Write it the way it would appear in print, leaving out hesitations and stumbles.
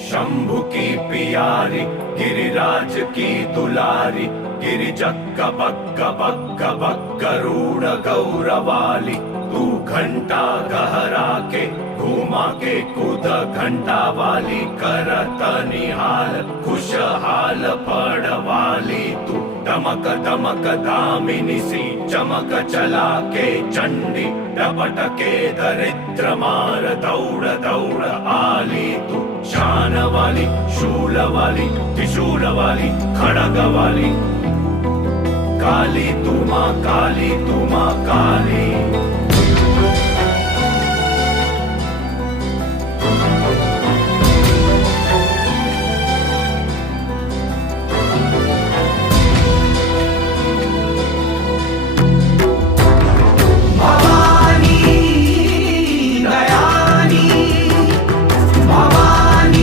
शंभु की पियारी गिरिराज की दुलारी, गिरिजक्क बक्क बक्क बक्क गरुड़ गौरवाली। तू घंटा गहरा के घुमा के कूद घंटा वाली, करत निहाल खुशहाल पड़वाली। तू दमक दमक दामिनी सी चमक चला के चंडी, डपट के दरिद्र मार दौड़ दौड़ आली। तू शान वाली शूल वाली त्रिशूल वाली खड़ग वाली, काली तू माँ काली तू माँ काली।